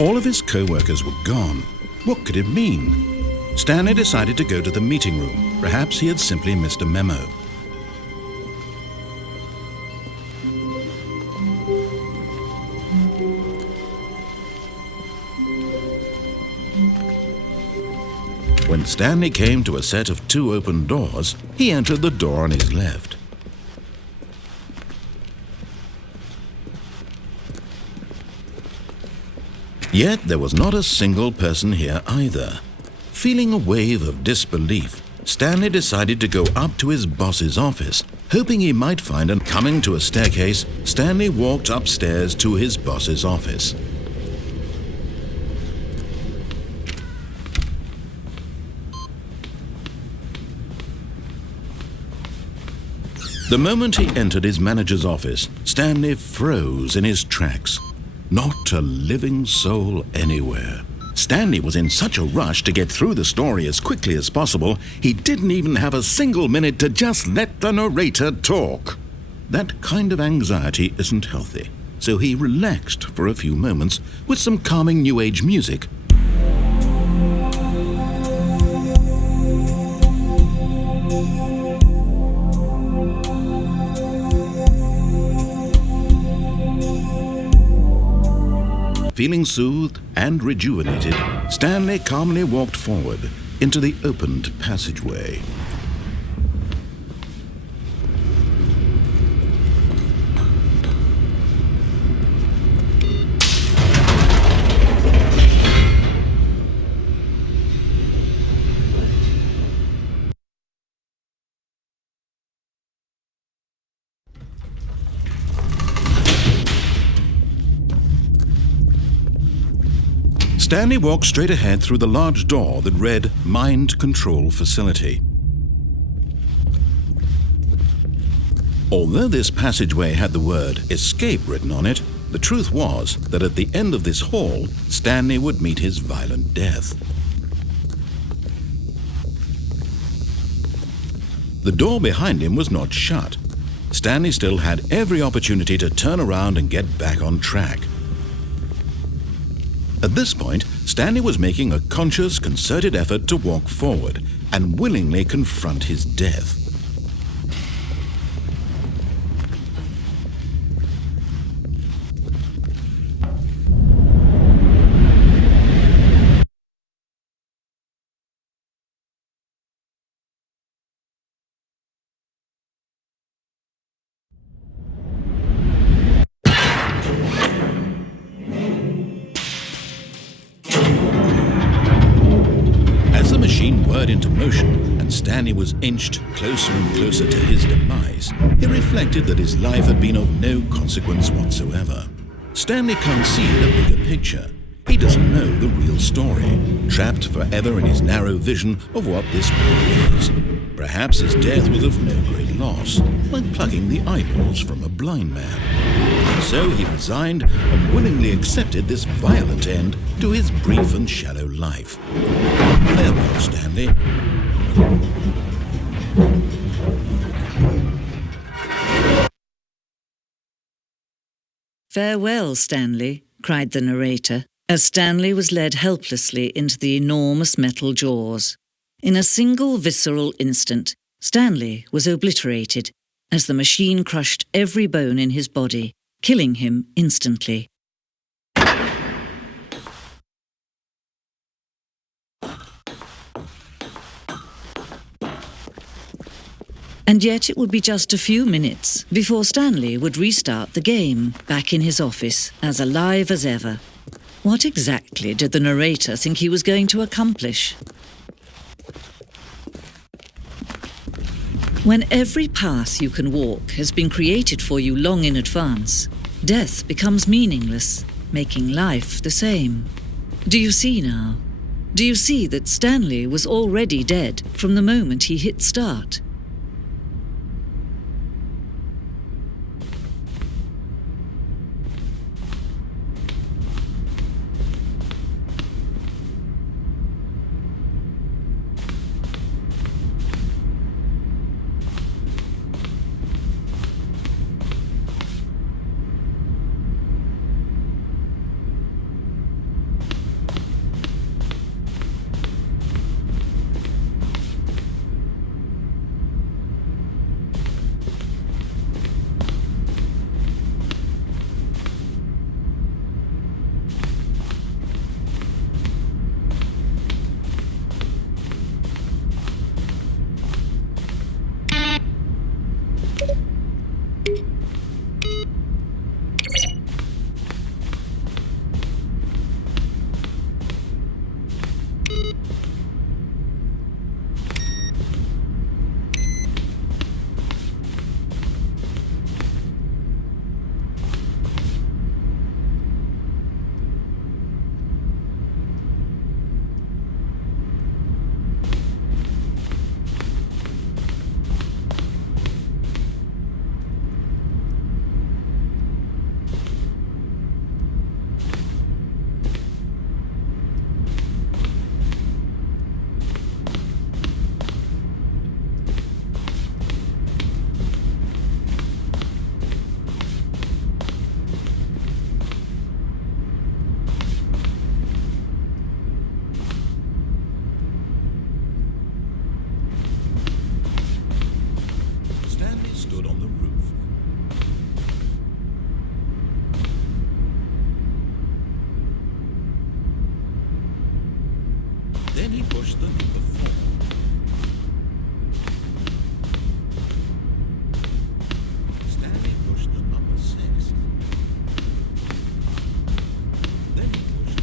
All of his co-workers were gone. What could it mean? Stanley decided to go to the meeting room. Perhaps he had simply missed a memo. When Stanley came to a set of 2 open doors, he entered the door on his left. Yet there was not a single person here either. Feeling a wave of disbelief, Stanley decided to go up to his boss's office, hoping he might find him. Coming to a staircase, Stanley walked upstairs to his boss's office. The moment he entered his manager's office, Stanley froze in his tracks. Not a living soul anywhere. Stanley was in such a rush to get through the story as quickly as possible, he didn't even have a single minute to just let the narrator talk. That kind of anxiety isn't healthy, so he relaxed for a few moments with some calming New Age music. Feeling soothed and rejuvenated, Stanley calmly walked forward into the opened passageway. Stanley walked straight ahead through the large door that read Mind Control Facility. Although this passageway had the word Escape written on it, the truth was that at the end of this hall, Stanley would meet his violent death. The door behind him was not shut. Stanley still had every opportunity to turn around and get back on track. At this point, Stanley was making a conscious, concerted effort to walk forward and willingly confront his death. Into motion, and Stanley was inched closer and closer to his demise, he reflected that his life had been of no consequence whatsoever. Stanley can't see the bigger picture. He doesn't know the real story, trapped forever in his narrow vision of what this world is. Perhaps his death was of no great loss, like plucking the eyeballs from a blind man. So he resigned and willingly accepted this violent end to his brief and shallow life. Farewell, Stanley. "Farewell, Stanley," cried the narrator, as Stanley was led helplessly into the enormous metal jaws. In a single visceral instant, Stanley was obliterated as the machine crushed every bone in his body, killing him instantly. And yet it would be just a few minutes before Stanley would restart the game, back in his office, as alive as ever. What exactly did the narrator think he was going to accomplish? When every path you can walk has been created for you long in advance, death becomes meaningless, making life the same. Do you see now? Do you see that Stanley was already dead from the moment he hit start? pushed the number 4. Stanley pushed the number 6. Then he pushed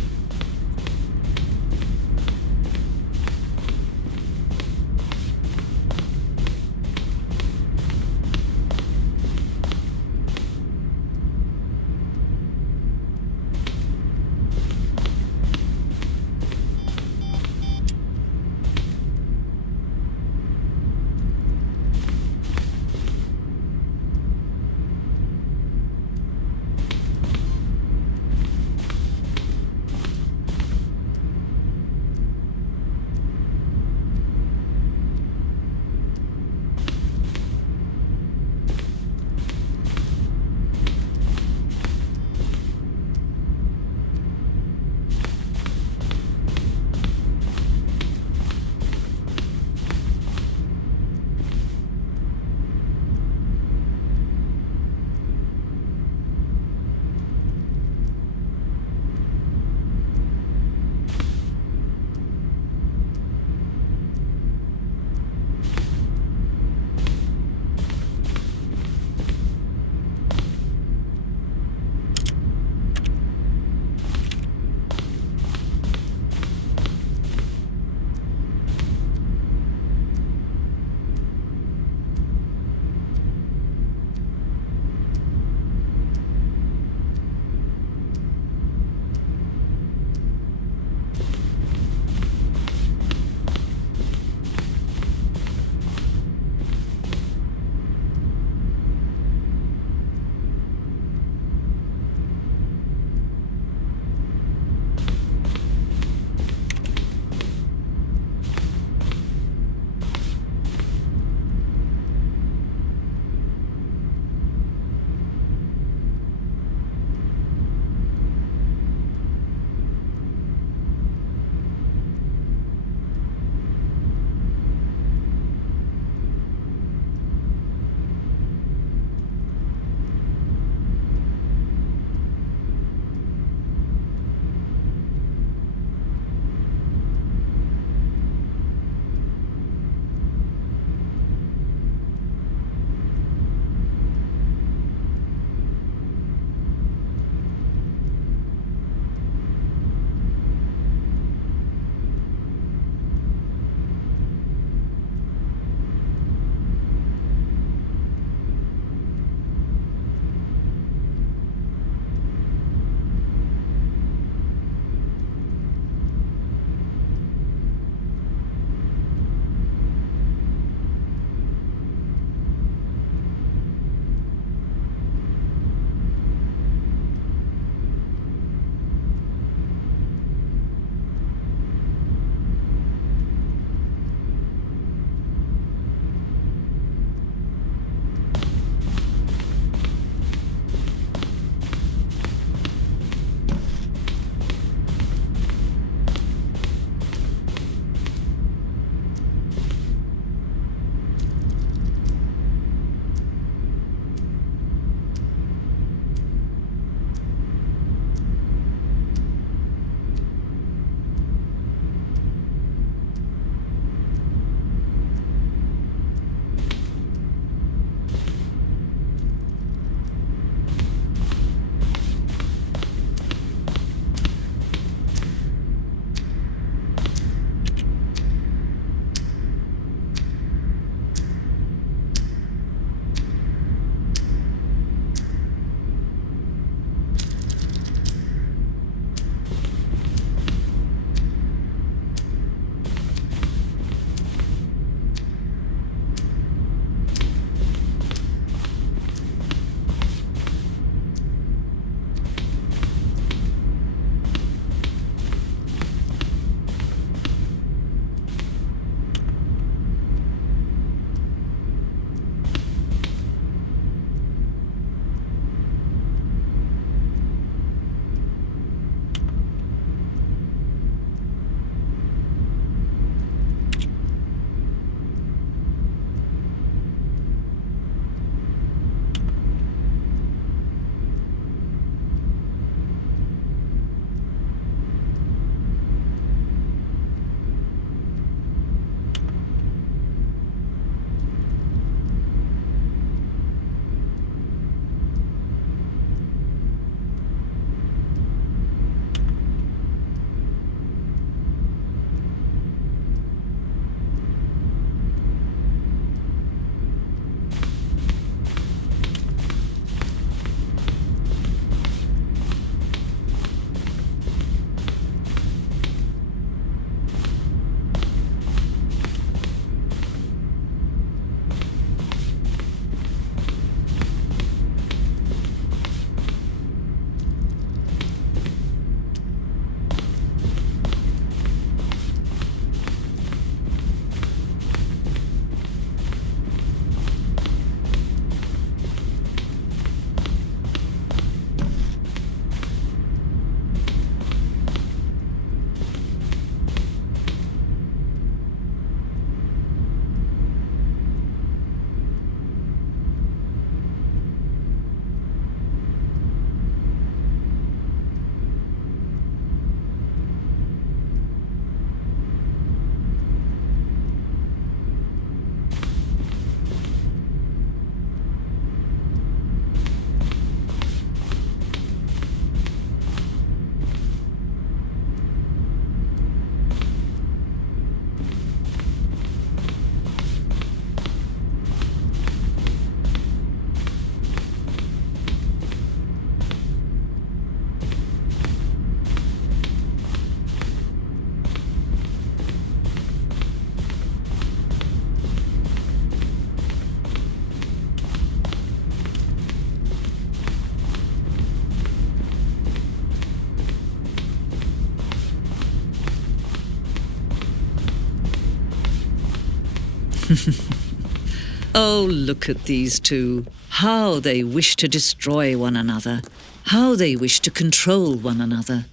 Oh, look at these two. How they wish to destroy one another. How they wish to control one another.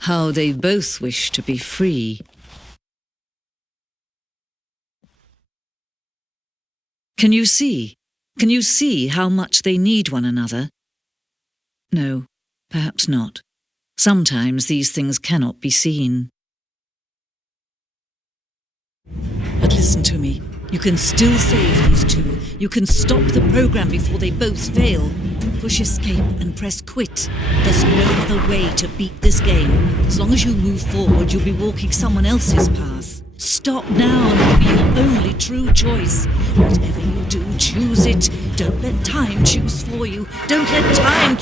How they both wish to be free. Can you see? Can you see how much they need one another? No, perhaps not. Sometimes these things cannot be seen. But listen to me. You can still save these two. You can stop the program before they both fail. Push escape and press quit. There's no other way to beat this game. As long as you move forward, you'll be walking someone else's path. Stop now and it'll be your only true choice. Whatever you do, choose it. Don't let time choose for you. Don't let time